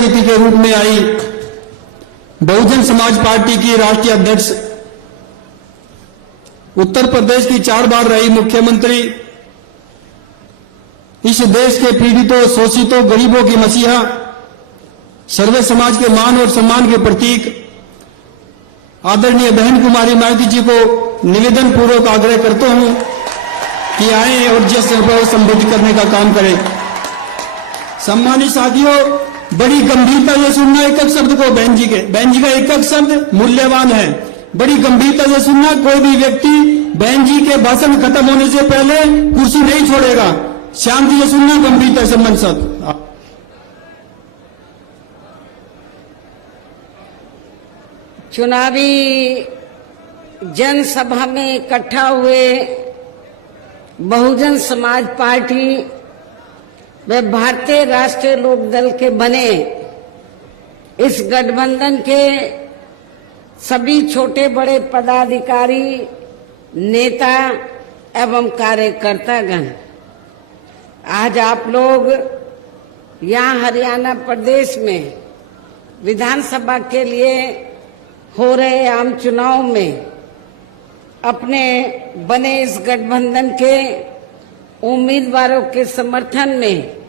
अतिथि के रूप में आई बहुजन समाज पार्टी की राष्ट्रीय अध्यक्ष, उत्तर प्रदेश की 4 बार रही मुख्यमंत्री, इस देश के पीड़ितों, शोषितों, गरीबों की मसीहा, सर्वे समाज के मान और सम्मान के प्रतीक आदरणीय बहन कुमारी माइती जी को निवेदन पूर्वक आग्रह करता हूं कि आए और जिस को संबोधित करने का काम करें। सम्मानित साथियों, बड़ी गंभीरता से सुनना एक एक शब्द को। बहन जी का एक एक शब्द मूल्यवान है। बड़ी गंभीरता से सुनना। कोई भी व्यक्ति बहन जी के भाषण खत्म होने से पहले कुर्सी नहीं छोड़ेगा। शांति से सुनना, गंभीरता से मन सब। चुनावी जनसभा में इकट्ठा हुए बहुजन समाज पार्टी व भारतीय राष्ट्रीय लोकदल के बने इस गठबंधन के सभी छोटे बड़े पदाधिकारी, नेता एवं कार्यकर्तागण, आज आप लोग यहाँ हरियाणा प्रदेश में विधानसभा के लिए हो रहे आम चुनाव में अपने बने इस गठबंधन के उम्मीदवारों के समर्थन में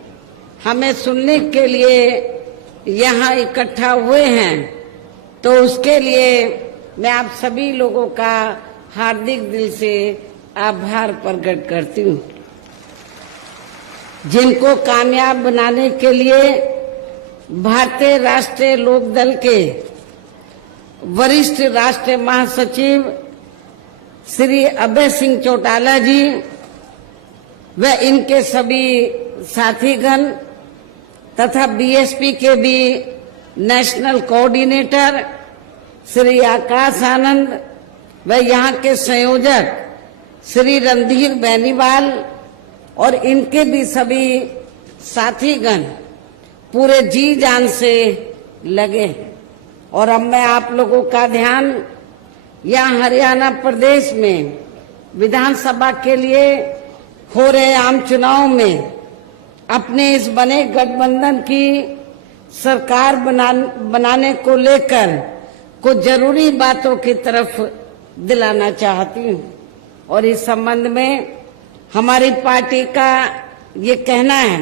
हमें सुनने के लिए यहाँ इकट्ठा हुए हैं, तो उसके लिए मैं आप सभी लोगों का हार्दिक दिल से आभार प्रकट करती हूँ, जिनको कामयाब बनाने के लिए भारतीय राष्ट्रीय लोकदल के वरिष्ठ राष्ट्रीय महासचिव श्री अभय सिंह चौटाला जी व इनके सभी साथीगण तथा बीएसपी के भी नेशनल कोऑर्डिनेटर श्री आकाश आनंद व यहाँ के संयोजक श्री रणधीर बेनीवाल और इनके भी सभी साथीगण पूरे जी जान से लगे हैं। और अब मैं आप लोगों का ध्यान यहाँ हरियाणा प्रदेश में विधानसभा के लिए हो रहे आम चुनाव में अपने इस बने गठबंधन की सरकार बनाने को लेकर कुछ जरूरी बातों की तरफ दिलाना चाहती हूँ। और इस संबंध में हमारी पार्टी का ये कहना है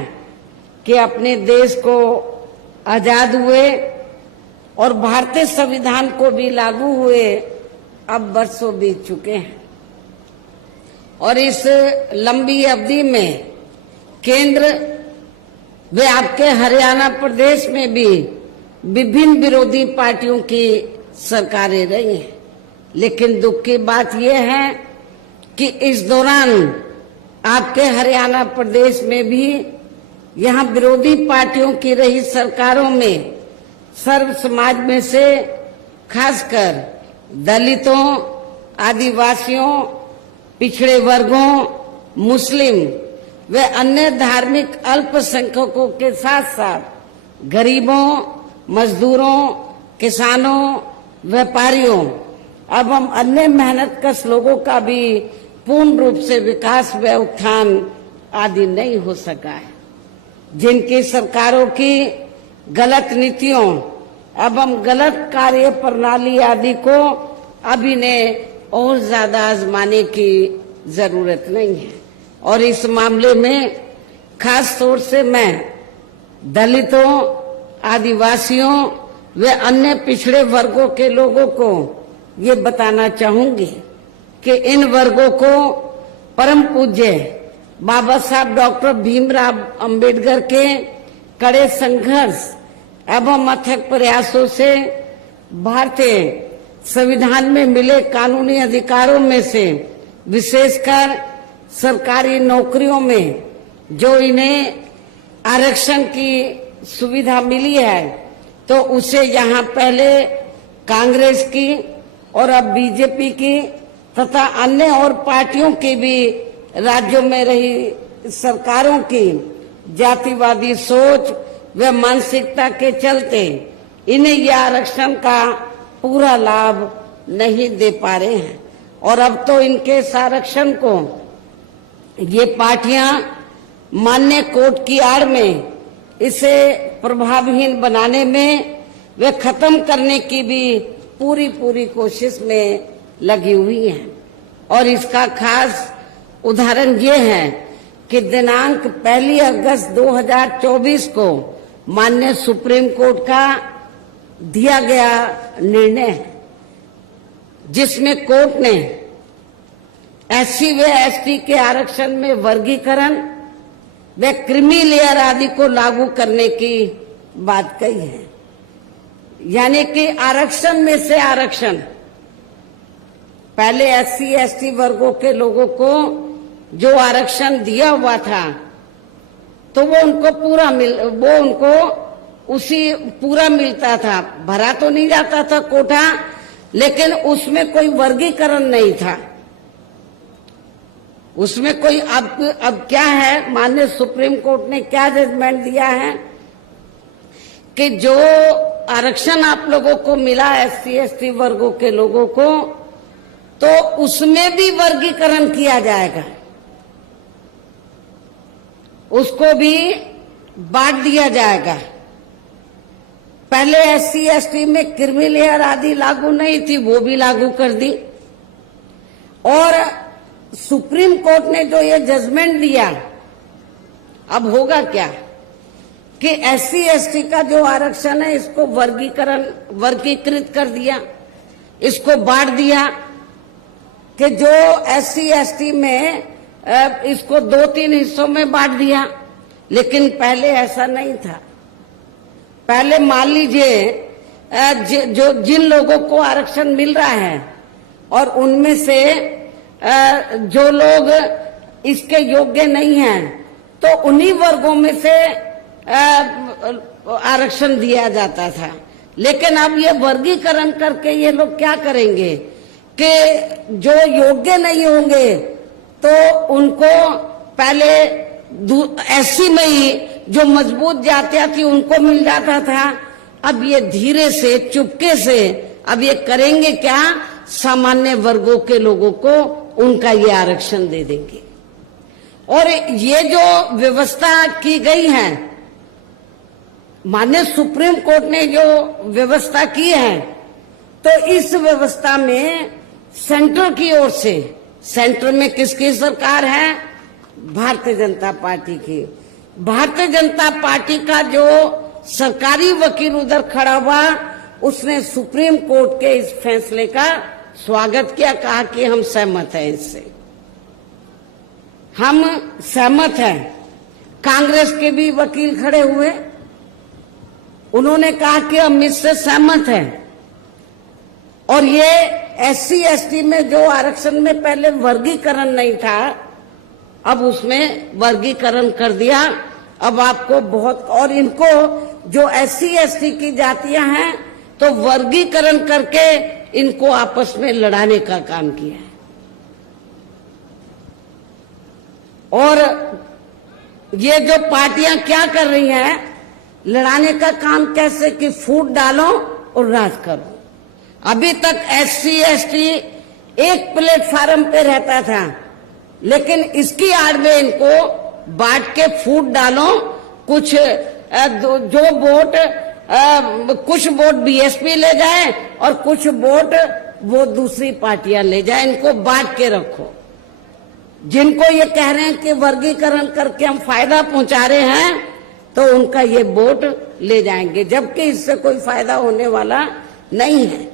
कि अपने देश को आजाद हुए और भारतीय संविधान को भी लागू हुए अब वर्षों बीत चुके हैं, और इस लंबी अवधि में केंद्र व आपके हरियाणा प्रदेश में भी विभिन्न विरोधी पार्टियों की सरकारें रही हैं। लेकिन दुख की बात यह है कि इस दौरान आपके हरियाणा प्रदेश में भी यहाँ विरोधी पार्टियों की रही सरकारों में सर्व समाज में से खासकर दलितों, आदिवासियों, पिछड़े वर्गों, मुस्लिम व अन्य धार्मिक अल्पसंख्यकों के साथ साथ गरीबों, मजदूरों, किसानों, व्यापारियों एवं अन्य मेहनतकश लोगों का भी पूर्ण रूप से विकास व उत्थान आदि नहीं हो सका है। जिनकी सरकारों की गलत नीतियों एवं गलत कार्य प्रणाली आदि को अभी ने और ज्यादा आजमाने की जरूरत नहीं है। और इस मामले में खास तौर से मैं दलितों, आदिवासियों व अन्य पिछड़े वर्गों के लोगों को ये बताना चाहूंगी कि इन वर्गों को परम पूज्य बाबा साहब डॉक्टर भीमराव अंबेडकर के कड़े संघर्ष एवं अथक प्रयासों से भारतीय संविधान में मिले कानूनी अधिकारों में से विशेषकर सरकारी नौकरियों में जो इन्हें आरक्षण की सुविधा मिली है, तो उसे यहाँ पहले कांग्रेस की और अब बीजेपी की तथा अन्य और पार्टियों की भी राज्यों में रही सरकारों की जातिवादी सोच व मानसिकता के चलते इन्हें यह आरक्षण का पूरा लाभ नहीं दे पा रहे हैं। और अब तो इनके इस आरक्षण को ये पार्टियां मान्य कोर्ट की आड़ में इसे प्रभावहीन बनाने में वे खत्म करने की भी पूरी कोशिश में लगी हुई हैं। और इसका खास उदाहरण ये है कि दिनांक 1 अगस्त 2024 को माननीय सुप्रीम कोर्ट का दिया गया निर्णय है, जिसमें कोर्ट ने एससी व एसटी के आरक्षण में वर्गीकरण व क्रीमी लेयर आदि को लागू करने की बात कही है। यानी कि आरक्षण में से आरक्षण, पहले एससी एसटी वर्गों के लोगों को जो आरक्षण दिया हुआ था तो वो उनको पूरा मिलता था, भरा तो नहीं जाता था कोटा, लेकिन उसमें कोई वर्गीकरण नहीं था। उसमें कोई अब क्या है, माननीय सुप्रीम कोर्ट ने क्या जजमेंट दिया है कि जो आरक्षण आप लोगों को मिला एससी एसटी वर्गों के लोगों को, तो उसमें भी वर्गीकरण किया जाएगा, उसको भी बांट दिया जाएगा। पहले एससी एसटी में क्रीमी लेयर आदि लागू नहीं थी, वो भी लागू कर दी। और सुप्रीम कोर्ट ने जो ये जजमेंट दिया, अब होगा क्या कि एससी एसटी का जो आरक्षण है इसको वर्गीकृत कर दिया, इसको बांट दिया कि जो एससी एसटी में इसको 2-3 हिस्सों में बांट दिया। लेकिन पहले ऐसा नहीं था। पहले मान लीजिए जिन लोगों को आरक्षण मिल रहा है और उनमें से जो लोग इसके योग्य नहीं हैं, तो उन्हीं वर्गों में से आरक्षण दिया जाता था। लेकिन अब ये वर्गीकरण करके ये लोग क्या करेंगे कि जो योग्य नहीं होंगे तो उनको पहले एससी में ही जो मजबूत जातियां थी उनको मिल जाता था। अब ये धीरे से चुपके से अब ये करेंगे क्या, सामान्य वर्गों के लोगों को उनका ये आरक्षण दे देंगे। और ये जो व्यवस्था की गई है, माननीय सुप्रीम कोर्ट ने जो व्यवस्था की है, तो इस व्यवस्था में सेंटर की ओर से, सेंटर में किसकी सरकार है, भारतीय जनता पार्टी की, भारतीय जनता पार्टी का जो सरकारी वकील उधर खड़ा हुआ, उसने सुप्रीम कोर्ट के इस फैसले का स्वागत किया, कहा कि हम सहमत हैं, इससे हम सहमत हैं। कांग्रेस के भी वकील खड़े हुए, उन्होंने कहा कि हम इससे सहमत हैं। और ये एससी एसटी में जो आरक्षण में पहले वर्गीकरण नहीं था, अब उसमें वर्गीकरण कर दिया। अब आपको बहुत, और इनको जो एससी एसटी की जातियां हैं तो वर्गीकरण करके इनको आपस में लड़ाने का काम किया है। और ये जो पार्टियां क्या कर रही हैं, लड़ाने का काम कैसे कि फूट डालो और राज करो। अभी तक एससी एसटी एक प्लेटफार्म पे रहता था, लेकिन इसकी आड़ में इनको बांट के फूट डालो, कुछ जो वोट कुछ वोट बीएसपी ले जाए और कुछ वोट वो दूसरी पार्टियां ले जाए, इनको बांट के रखो। जिनको ये कह रहे हैं कि वर्गीकरण करके हम फायदा पहुंचा रहे हैं, तो उनका ये वोट ले जाएंगे, जबकि इससे कोई फायदा होने वाला नहीं है।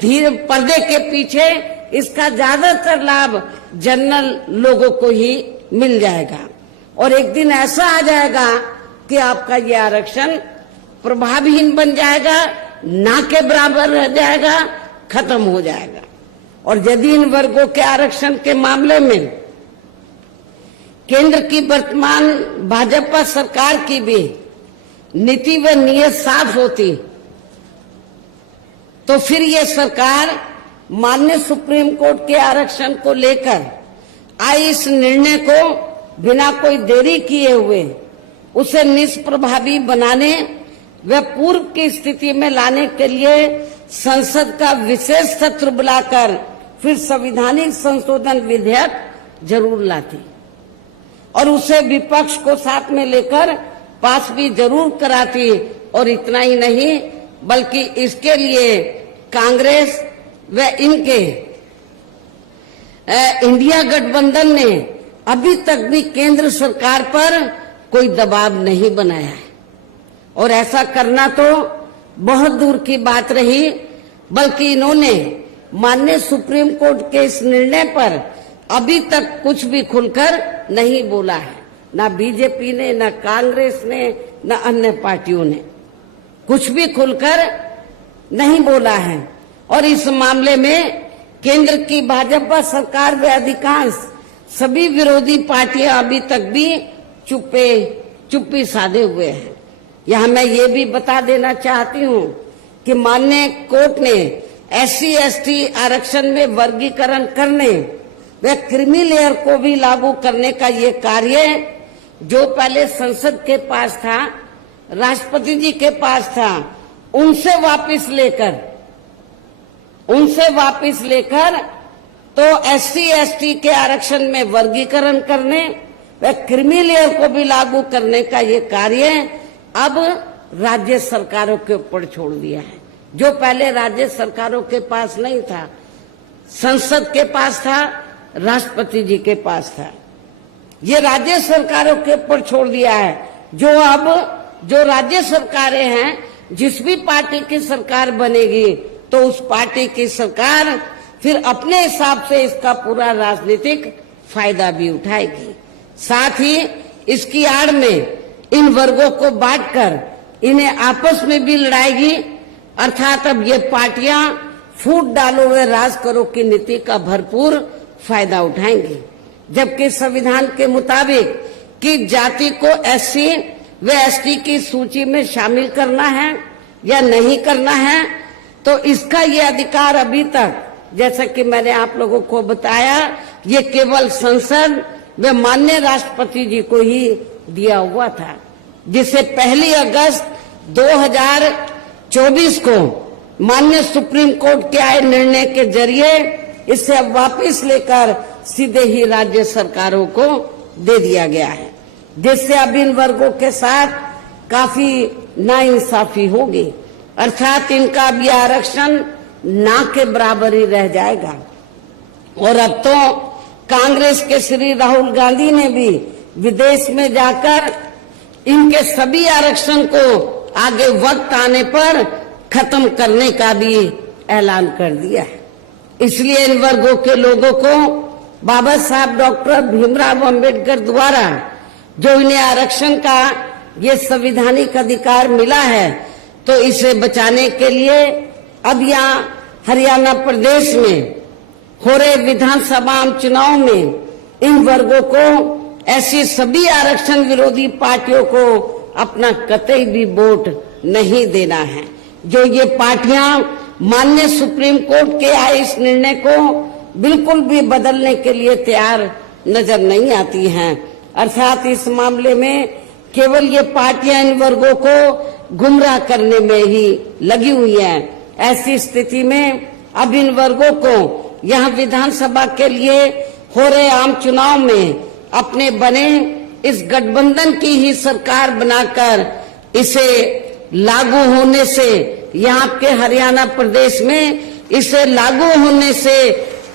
धीरे पर्दे के पीछे इसका ज्यादातर लाभ जनरल लोगों को ही मिल जाएगा। और एक दिन ऐसा आ जाएगा कि आपका ये आरक्षण प्रभावहीन बन जाएगा, ना के बराबर रह जाएगा, खत्म हो जाएगा। और यदि इन वर्गों के आरक्षण के मामले में केंद्र की वर्तमान भाजपा सरकार की भी नीति व नीयत साफ होती, तो फिर ये सरकार माननीय सुप्रीम कोर्ट के आरक्षण को लेकर आई इस निर्णय को बिना कोई देरी किए हुए उसे निष्प्रभावी बनाने व पूर्व की स्थिति में लाने के लिए संसद का विशेष सत्र बुलाकर फिर संवैधानिक संशोधन विधेयक जरूर लाती और उसे विपक्ष को साथ में लेकर पास भी जरूर कराती, और इतना ही नहीं बल्कि इसके लिए कांग्रेस व इनके इंडिया गठबंधन ने अभी तक भी केंद्र सरकार पर कोई दबाव नहीं बनाया है, और ऐसा करना तो बहुत दूर की बात रही, बल्कि इन्होंने माननीय सुप्रीम कोर्ट के इस निर्णय पर अभी तक कुछ भी खुलकर नहीं बोला है। ना बीजेपी ने, ना कांग्रेस ने, ना अन्य पार्टियों ने कुछ भी खुलकर नहीं बोला है। और इस मामले में केंद्र की भाजपा सरकार व अधिकांश सभी विरोधी पार्टियां अभी तक भी चुप्पी साधे हुए हैं। यहां मैं ये भी बता देना चाहती हूं कि माननीय कोर्ट ने SC/ST आरक्षण में वर्गीकरण करने व क्रीमी लेयर को भी लागू करने का ये कार्य जो पहले संसद के पास था, राष्ट्रपति जी के पास था, उनसे वापस लेकर तो SC/ST के आरक्षण में वर्गीकरण करने व क्रीमी लेयर को भी लागू करने का ये कार्य अब राज्य सरकारों के ऊपर छोड़ दिया है। जो पहले राज्य सरकारों के पास नहीं था, संसद के पास था, राष्ट्रपति जी के पास था, ये राज्य सरकारों के ऊपर छोड़ दिया है। जो राज्य सरकारें हैं, जिस भी पार्टी की सरकार बनेगी तो उस पार्टी की सरकार फिर अपने हिसाब से इसका पूरा राजनीतिक फायदा भी उठाएगी। साथ ही इसकी आड़ में इन वर्गों को बांटकर इन्हें आपस में भी लड़ाएगी, अर्थात अब ये पार्टियां फूट डालो व राज करो की नीति का भरपूर फायदा उठाएंगी। जबकि संविधान के मुताबिक कि जाति को SC व ST की सूची में शामिल करना है या नहीं करना है, तो इसका ये अधिकार अभी तक, जैसा कि मैंने आप लोगों को बताया, ये केवल संसद व माननीय राष्ट्रपति जी को ही दिया हुआ था, जिसे 1 अगस्त 2024 को माननीय सुप्रीम कोर्ट के आए निर्णय के जरिए इसे अब वापस लेकर सीधे ही राज्य सरकारों को दे दिया गया है, जिससे अब इन वर्गों के साथ काफी नाइंसाफी होगी, अर्थात इनका भी आरक्षण ना के बराबर ही रह जाएगा। और अब तो कांग्रेस के श्री राहुल गांधी ने भी विदेश में जाकर इनके सभी आरक्षण को आगे वक्त आने पर खत्म करने का भी ऐलान कर दिया है। इसलिए इन वर्गों के लोगों को बाबा साहब डॉक्टर भीमराव अंबेडकर द्वारा जो इन्हें आरक्षण का ये संवैधानिक अधिकार मिला है, तो इसे बचाने के लिए अब यहाँ हरियाणा प्रदेश में हो रहे विधानसभा चुनाव में इन वर्गों को, ऐसी सभी आरक्षण विरोधी पार्टियों को अपना कतई भी वोट नहीं देना है। जो ये पार्टियां माननीय सुप्रीम कोर्ट के आए इस निर्णय को बिल्कुल भी बदलने के लिए तैयार नजर नहीं आती हैं, अर्थात इस मामले में केवल ये पार्टियां इन वर्गों को गुमराह करने में ही लगी हुई हैं। ऐसी स्थिति में अब इन वर्गों को यहाँ विधानसभा के लिए हो रहे आम चुनाव में अपने बने इस गठबंधन की ही सरकार बनाकर इसे लागू होने से, यहाँ के हरियाणा प्रदेश में इसे लागू होने से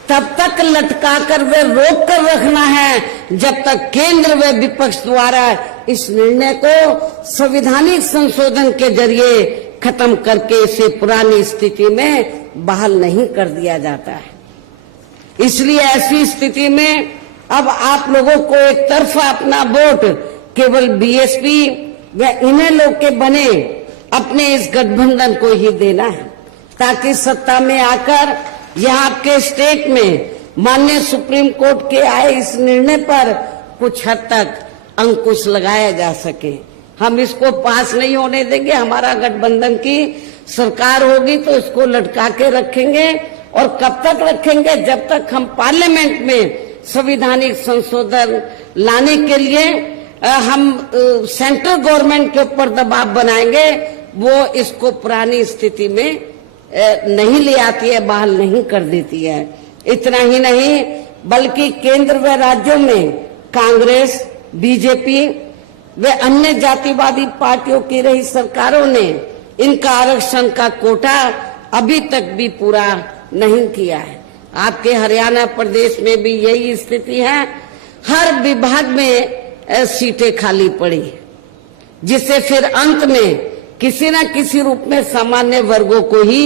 तब तक लटका कर वे रोक कर रखना है जब तक केंद्र व विपक्ष द्वारा इस निर्णय को संवैधानिक संशोधन के जरिए खत्म करके इसे पुरानी स्थिति में बहाल नहीं कर दिया जाता है। इसलिए ऐसी स्थिति में अब आप लोगों को एक तरफा अपना वोट केवल BSP व इन्हें लोग के बने अपने इस गठबंधन को ही देना है, ताकि सत्ता में आकर यहाँ आपके स्टेट में माननीय सुप्रीम कोर्ट के आए इस निर्णय पर कुछ हद तक अंकुश लगाया जा सके। हम इसको पास नहीं होने देंगे। हमारा गठबंधन की सरकार होगी तो इसको लटका के रखेंगे, और कब तक रखेंगे? जब तक हम पार्लियामेंट में संवैधानिक संशोधन लाने के लिए हम सेंट्रल गवर्नमेंट के ऊपर दबाव बनाएंगे, वो इसको पुरानी स्थिति में नहीं ले आती है, बहाल नहीं कर देती है। इतना ही नहीं बल्कि केंद्र व राज्यों में कांग्रेस, BJP वे अन्य जातिवादी पार्टियों की रही सरकारों ने इनका आरक्षण का कोटा अभी तक भी पूरा नहीं किया है। आपके हरियाणा प्रदेश में भी यही स्थिति है। हर विभाग में सीटें खाली पड़ी, जिसे फिर अंत में किसी न किसी रूप में सामान्य वर्गों को ही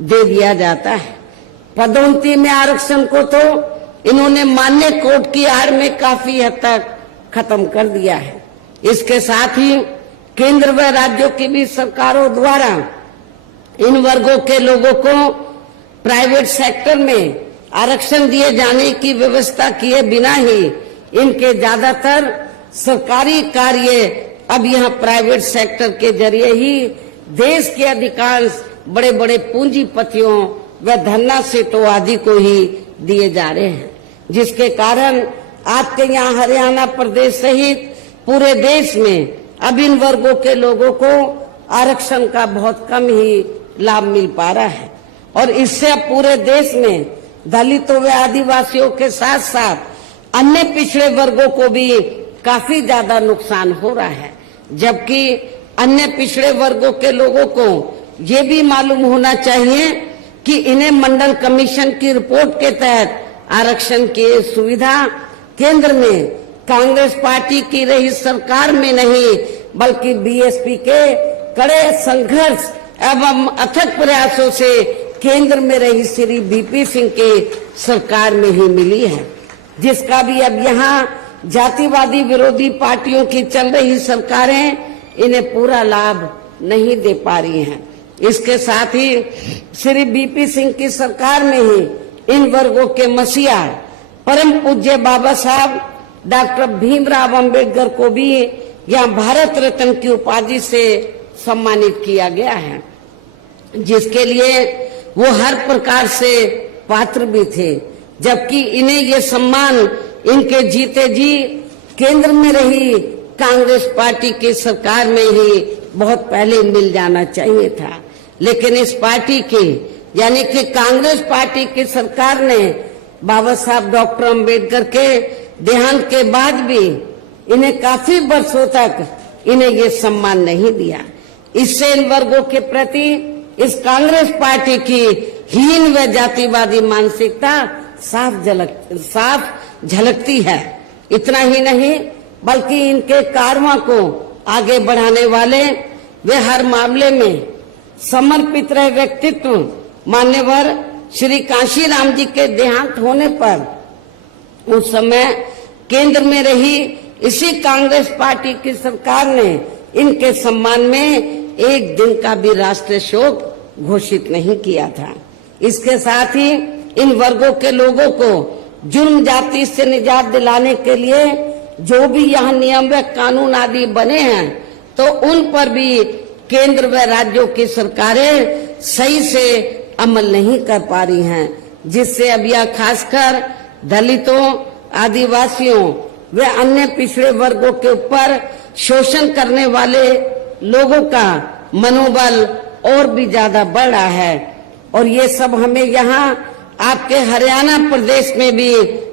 दे दिया जाता है। पदोन्नति में आरक्षण को तो इन्होंने मान्य कोर्ट की आड़ में काफी हद तक खत्म कर दिया है। इसके साथ ही केंद्र व राज्यों की भी सरकारों द्वारा इन वर्गों के लोगों को प्राइवेट सेक्टर में आरक्षण दिए जाने की व्यवस्था किए बिना ही इनके ज्यादातर सरकारी कार्य अब यह प्राइवेट सेक्टर के जरिए ही देश के अधिकांश बड़े बड़े पूंजीपतियों व धन्ना सेठों आदि को ही दिए जा रहे हैं, जिसके कारण आपके यहाँ हरियाणा प्रदेश सहित पूरे देश में अब इन वर्गों के लोगों को आरक्षण का बहुत कम ही लाभ मिल पा रहा है। और इससे अब पूरे देश में दलितों व आदिवासियों के साथ साथ अन्य पिछड़े वर्गों को भी काफी ज्यादा नुकसान हो रहा है। जबकि अन्य पिछड़े वर्गों के लोगों को ये भी मालूम होना चाहिए कि इन्हें मंडल कमीशन की रिपोर्ट के तहत आरक्षण की सुविधा केंद्र में कांग्रेस पार्टी की रही सरकार में नहीं बल्कि बीएसपी के कड़े संघर्ष एवं अथक प्रयासों से केंद्र में रही श्री वीपी सिंह की सरकार में ही मिली है, जिसका भी अब यहाँ जातिवादी विरोधी पार्टियों की चल रही सरकारें इन्हें पूरा लाभ नहीं दे पा रही हैं। इसके साथ ही श्री वीपी सिंह की सरकार में ही इन वर्गों के मसीहा परम पूज्य बाबा साहब डॉक्टर भीमराव अंबेडकर को भी यहाँ भारत रत्न की उपाधि से सम्मानित किया गया है, जिसके लिए वो हर प्रकार से पात्र भी थे। जबकि इन्हें ये सम्मान इनके जीते जी केंद्र में रही कांग्रेस पार्टी की सरकार में ही बहुत पहले मिल जाना चाहिए था, लेकिन इस पार्टी की यानी कि कांग्रेस पार्टी की सरकार ने बाबा साहब डॉक्टर अंबेडकर के देहांत के बाद भी इन्हें काफी वर्षों तक इन्हें ये सम्मान नहीं दिया। इससे इन वर्गों के प्रति इस कांग्रेस पार्टी की हीन व जातिवादी मानसिकता साफ झलकती है। इतना ही नहीं बल्कि इनके कारवां को आगे बढ़ाने वाले वे हर मामले में समर्पित रहे व्यक्तित्व मान्यवर श्री कांशीराम जी के देहांत होने पर उस समय केंद्र में रही इसी कांग्रेस पार्टी की सरकार ने इनके सम्मान में एक दिन का भी राष्ट्रीय शोक घोषित नहीं किया था। इसके साथ ही इन वर्गों के लोगों को जुर्म जाति से निजात दिलाने के लिए जो भी यहाँ नियम व कानून आदि बने हैं तो उन पर भी केंद्र व राज्यों की सरकारें सही से अमल नहीं कर पा रही हैं, जिससे अब यह खासकर दलितों, आदिवासियों व अन्य पिछड़े वर्गों के ऊपर शोषण करने वाले लोगों का मनोबल और भी ज्यादा बढ़ रहा है। और ये सब हमें यहाँ आपके हरियाणा प्रदेश में भी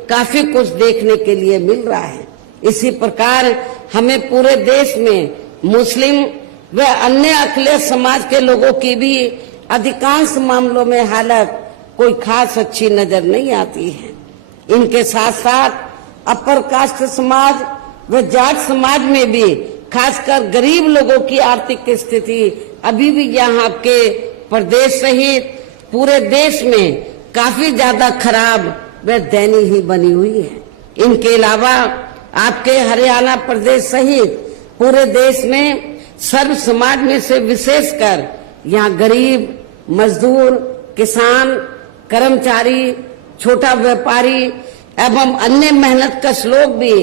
काफी कुछ देखने के लिए मिल रहा है। इसी प्रकार हमें पूरे देश में मुस्लिम व अन्य अखिलेश समाज के लोगों की भी अधिकांश मामलों में हालत कोई खास अच्छी नजर नहीं आती है। इनके साथ साथ अपर कास्ट समाज व जाट समाज में भी खासकर गरीब लोगों की आर्थिक स्थिति अभी भी यहाँ आपके प्रदेश सहित पूरे देश में काफी ज्यादा खराब व दयनीय ही बनी हुई है। इनके अलावा आपके हरियाणा प्रदेश सहित पूरे देश में सर्व समाज में से विशेषकर यहाँ गरीब, मजदूर, किसान, कर्मचारी, छोटा व्यापारी एवं अन्य मेहनतकश लोग भी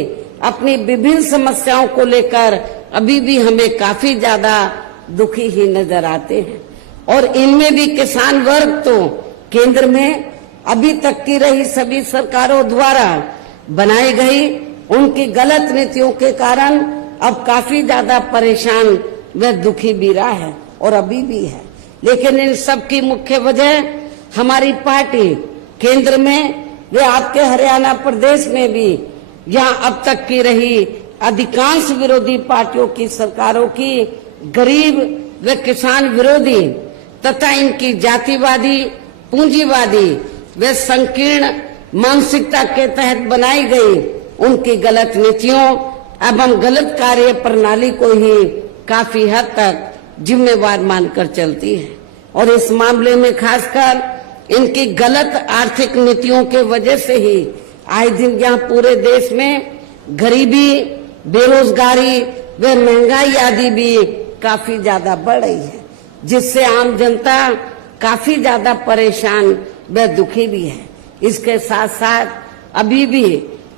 अपनी विभिन्न समस्याओं को लेकर अभी भी हमें काफी ज्यादा दुखी ही नजर आते हैं। और इनमें भी किसान वर्ग तो केंद्र में अभी तक की रही सभी सरकारों द्वारा बनाई गई उनकी गलत नीतियों के कारण अब काफी ज्यादा परेशान व दुखी भी रहा है और अभी भी है। लेकिन इन सब की मुख्य वजह हमारी पार्टी केंद्र में व आपके हरियाणा प्रदेश में भी यहाँ अब तक की रही अधिकांश विरोधी पार्टियों की सरकारों की गरीब व किसान विरोधी तथा इनकी जातिवादी, पूंजीवादी व संकीर्ण मानसिकता के तहत बनाई गई उनकी गलत नीतियों एवं गलत कार्य प्रणाली को ही काफी हद तक जिम्मेवार मानकर चलती है। और इस मामले में खासकर इनकी गलत आर्थिक नीतियों के वजह से ही आए दिन यहाँ पूरे देश में गरीबी, बेरोजगारी व महंगाई आदि भी काफी ज्यादा बढ़ रही है, जिससे आम जनता काफी ज्यादा परेशान व दुखी भी है। इसके साथ साथ अभी भी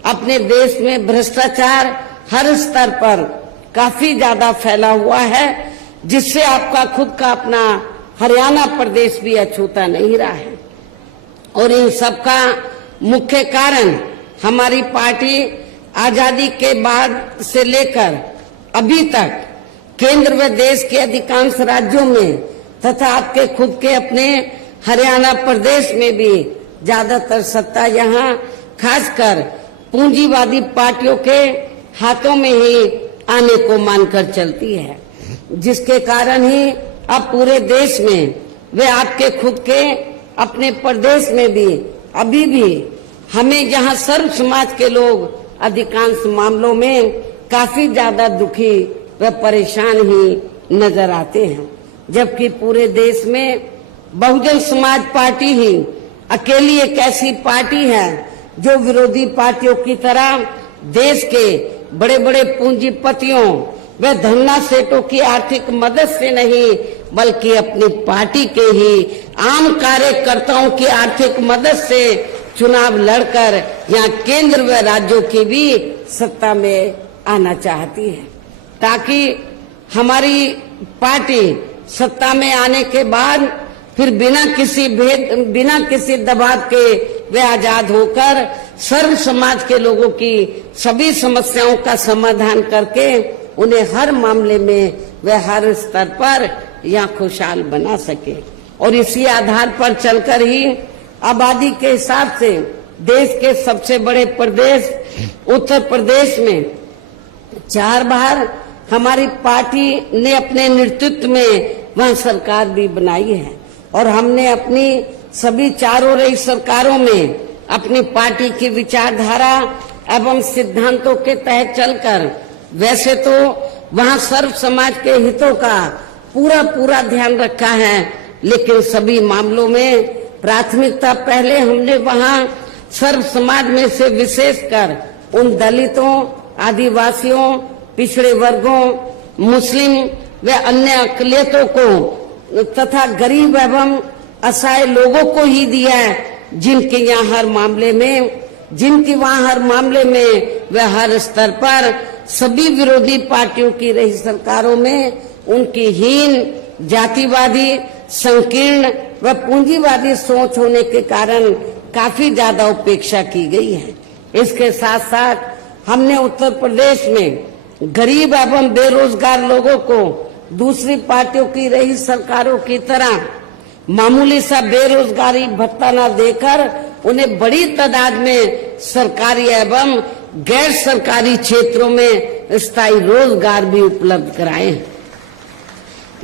अपने देश में भ्रष्टाचार हर स्तर पर काफी ज्यादा फैला हुआ है, जिससे आपका खुद का अपना हरियाणा प्रदेश भी अछूता नहीं रहा है। और इन सब का मुख्य कारण हमारी पार्टी आजादी के बाद से लेकर अभी तक केंद्र व देश के अधिकांश राज्यों में तथा आपके खुद के अपने हरियाणा प्रदेश में भी ज्यादातर सत्ता यहाँ खासकर पूंजीवादी पार्टियों के हाथों में ही आने को मानकर चलती है, जिसके कारण ही अब पूरे देश में वे आपके खुद के अपने प्रदेश में भी अभी भी हमें यहाँ सर्व समाज के लोग अधिकांश मामलों में काफी ज्यादा दुखी व परेशान ही नजर आते हैं, जबकि पूरे देश में बहुजन समाज पार्टी ही अकेली एक ऐसी पार्टी है जो विरोधी पार्टियों की तरह देश के बड़े बड़े पूंजीपतियों व धन्ना सेठों की आर्थिक मदद से नहीं बल्कि अपनी पार्टी के ही आम कार्यकर्ताओं की आर्थिक मदद से चुनाव लड़कर यहाँ केंद्र व राज्यों की भी सत्ता में आना चाहती है, ताकि हमारी पार्टी सत्ता में आने के बाद फिर बिना किसी दबाव के वे आजाद होकर सर्व समाज के लोगों की सभी समस्याओं का समाधान करके उन्हें हर मामले में वे हर स्तर पर यहाँ खुशहाल बना सके। और इसी आधार पर चलकर ही आबादी के हिसाब से देश के सबसे बड़े प्रदेश उत्तर प्रदेश में 4 बार हमारी पार्टी ने अपने नेतृत्व में वह सरकार भी बनाई है, और हमने अपनी सभी चारों रही सरकारों में अपनी पार्टी की विचारधारा एवं सिद्धांतों के तहत चलकर वैसे तो वहाँ सर्व समाज के हितों का पूरा ध्यान रखा है, लेकिन सभी मामलों में प्राथमिकता पहले हमने वहाँ सर्व समाज में से विशेषकर उन दलितों, आदिवासियों, पिछड़े वर्गों, मुस्लिम व अन्य अकलियतों को तथा गरीब एवं असहाय लोगों को ही दिया है, जिनकी वहाँ हर मामले में व हर स्तर पर सभी विरोधी पार्टियों की रही सरकारों में उनकी हीन, जातिवादी, संकीर्ण व पूंजीवादी सोच होने के कारण काफी ज्यादा उपेक्षा की गई है। इसके साथ साथ हमने उत्तर प्रदेश में गरीब एवं बेरोजगार लोगों को दूसरी पार्टियों की रही सरकारों की तरह मामूली सा बेरोजगारी भत्ता न देकर उन्हें बड़ी तादाद में सरकारी एवं गैर सरकारी क्षेत्रों में स्थायी रोजगार भी उपलब्ध कराए।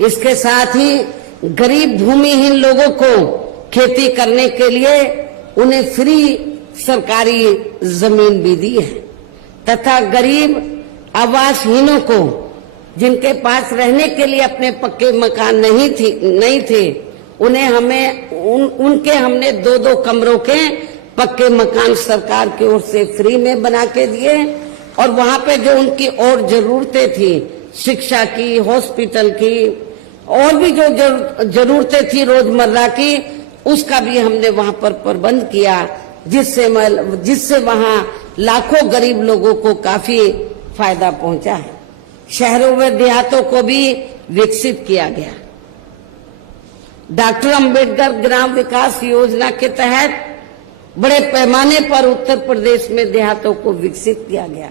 इसके साथ ही गरीब भूमिहीन लोगों को खेती करने के लिए उन्हें फ्री सरकारी जमीन भी दी है, तथा गरीब आवासहीनों को जिनके पास रहने के लिए अपने पक्के मकान नहीं थे उन्हें हमने 2-2 कमरों के पक्के मकान सरकार की ओर से फ्री में बना के दिए, और वहाँ पे जो उनकी और जरूरतें थी शिक्षा की, हॉस्पिटल की, और भी जो जरूरतें थी रोजमर्रा की, उसका भी हमने वहाँ पर प्रबंध किया, जिससे वहाँ लाखों गरीब लोगों को काफी फायदा पहुंचा है। शहरों व देहातों को भी विकसित किया गया। डॉक्टर अंबेडकर ग्राम विकास योजना के तहत बड़े पैमाने पर उत्तर प्रदेश में देहातों को विकसित किया गया।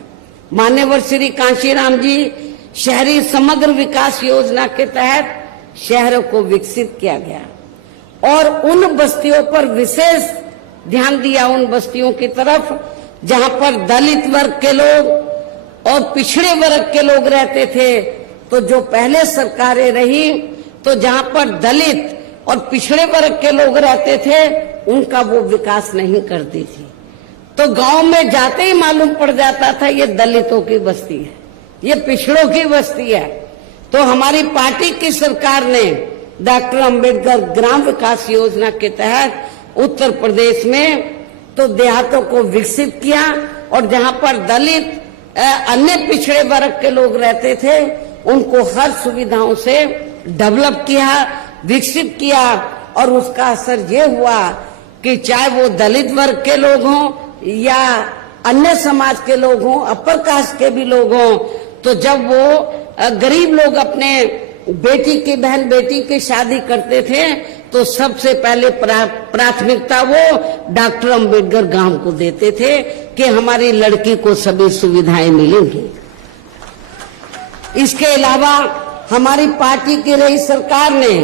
मान्यवर श्री कांशीराम जी शहरी समग्र विकास योजना के तहत शहरों को विकसित किया गया, और उन बस्तियों पर विशेष ध्यान दिया, उन बस्तियों की तरफ जहां पर दलित वर्ग के लोग, और पिछड़े वर्ग के लोग रहते थे। तो जो पहले सरकारें रही तो जहां पर दलित और पिछड़े वर्ग के लोग रहते थे उनका वो विकास नहीं करती थी। तो गांव में जाते ही मालूम पड़ जाता था ये दलितों की बस्ती है, ये पिछड़ों की बस्ती है। तो हमारी पार्टी की सरकार ने डॉक्टर अंबेडकर ग्राम विकास योजना के तहत उत्तर प्रदेश में तो देहातों को विकसित किया और जहां पर दलित अन्य पिछड़े वर्ग के लोग रहते थे उनको हर सुविधाओं से डेवलप किया, विकसित किया। और उसका असर ये हुआ कि चाहे वो दलित वर्ग के लोग हों या अन्य समाज के लोग हों, अपर कास्ट के भी लोग हों, तो जब वो गरीब लोग अपने बेटी की बहन बेटी की शादी करते थे तो सबसे पहले प्राथमिकता वो डॉक्टर अंबेडकर गांव को देते थे कि हमारी लड़की को सभी सुविधाएं मिलेंगी। इसके अलावा हमारी पार्टी की रही सरकार ने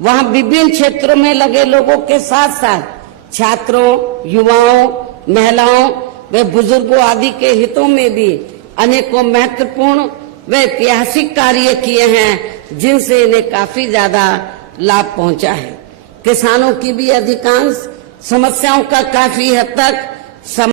वहां विभिन्न क्षेत्रों में लगे लोगों के साथ साथ छात्रों, युवाओं, महिलाओं व बुजुर्गों आदि के हितों में भी अनेकों महत्वपूर्ण व ऐतिहासिक कार्य किए हैं जिनसे इन्हें काफी ज्यादा लाभ पहुंचा है। किसानों की भी अधिकांश समस्याओं का काफी हद तक